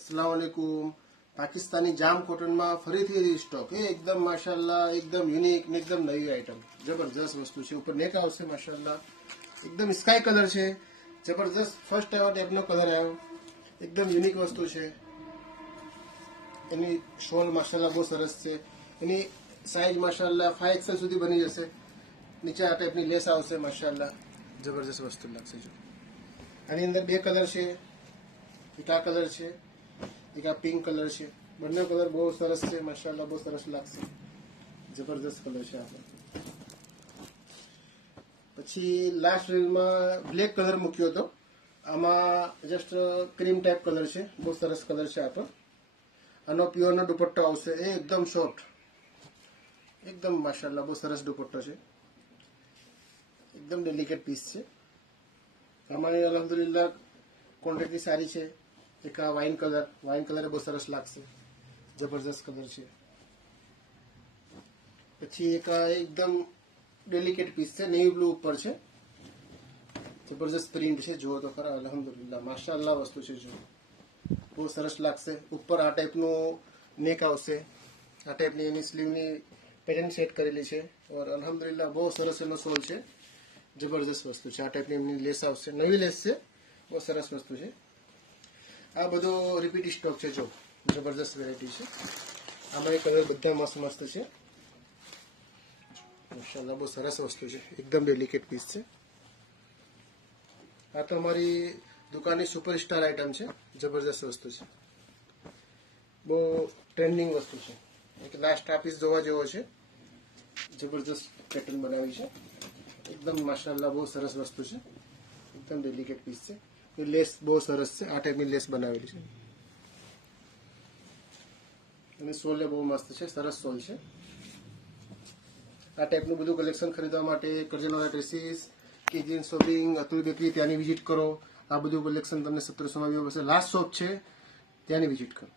अस्सलाम वालेकुम। पाकिस्तानी जाम कॉटन में फरीथी स्टॉक है एकदम माशाल्लाह, एकदम यूनिक ने एकदम नई आइटम जबरदस्त वस्तु है। ऊपर नेक आवशे माशाल्लाह, एकदम स्काई कलर है, जबरदस्त फर्स्ट एवर टाइपनो कलर आयो, एकदम यूनिक वस्तु है। एनी शॉल माशाल्लाह बहुत सरस है, एनी साइज माशाल्लाह 5XL सुधी बनी जशे। नीचे आ टाइपनी लेस आवशे माशाल्लाह, जबरदस्त वस्तु लागशे। जो आनी अंदर बे कलर है, एक आ कलर है, एक आ पिंक कलर है। बने कलर बहुत सरस है माशाल्लाह, बहुत सरस लागशे, जबरदस्त कलर है। आपणे पछी लास्ट रील में ब्लेक कलर मूक्यो तो आमा जस्ट क्रीम टाइप कलर है, बहुत सरस कलर है। आप आनो प्योर नो दुपट्टो आवशे, एकदम शॉर्ट, एकदम माशाल्लाह बहुत सरस दुपट्टो है, एकदम डेलिकेट पीस है। हमारी अल्हम्दुलिल्लाह क्वांटिटी सारी है। एक वाइन कलर बहुत सरस लागशे, जबरदस्त कलर है। पछी एक एकदम डेलिकेट पीस है, नेवी ब्लू ऊपर है, जबरदस्त प्रिंट है। जो तो खरा अल्हम्दुलिल्लाह माशाल्लाह वस्तु है। जो बहुत सरस लागशे। ऊपर आ टाइपनो नेक आवशे, आ टाइपनी एनी स्लीवनी पेटर्न सेट करेली है और अल्हम्दुलिल्लाह बहुत सरस एनो सोल है, जबरदस्त वस्तु है। आ टाइपनी एमनी लेस आवशे, नवी लेस है, बहुत सरस वस्तु है। आ बधो रिपीट स्टॉक है। जो जबरदस्त वेरायटी है। आमां कलर बधा मस्त मस्त है माशाल्लाह, बहुत सरस वस्तु है, एकदम डेलिकेट पीस है। आ तो हमारी दुकान की सुपरस्टार आइटम है, जबरदस्त वस्तु है, बहुत ट्रेंडिंग वस्तु है। एक लास्ट आ पीस जोवा जेवो है, जबरदस्त पेटर्न बनावी है, एकदम माशाल्लाह बहुत सरस वस्तु है, एकदम डेलिकेट पीस है। लेस बहुत सरस है, आ टाइपनी लेस बनावेली है અને સોલ બહુ મસ્ત છે, સરસ સોલ છે। આ ટાઈપનું બધું કલેક્શન ખરીદવા માટે કરજણવાલા dresses, KGN shopping, Atul bakery ત્યાંની વિઝિટ કરો। આ બધું કલેક્શન તમને 1700 માં લાસ્ટ શોપ છે, ત્યાંની વિઝિટ કરો।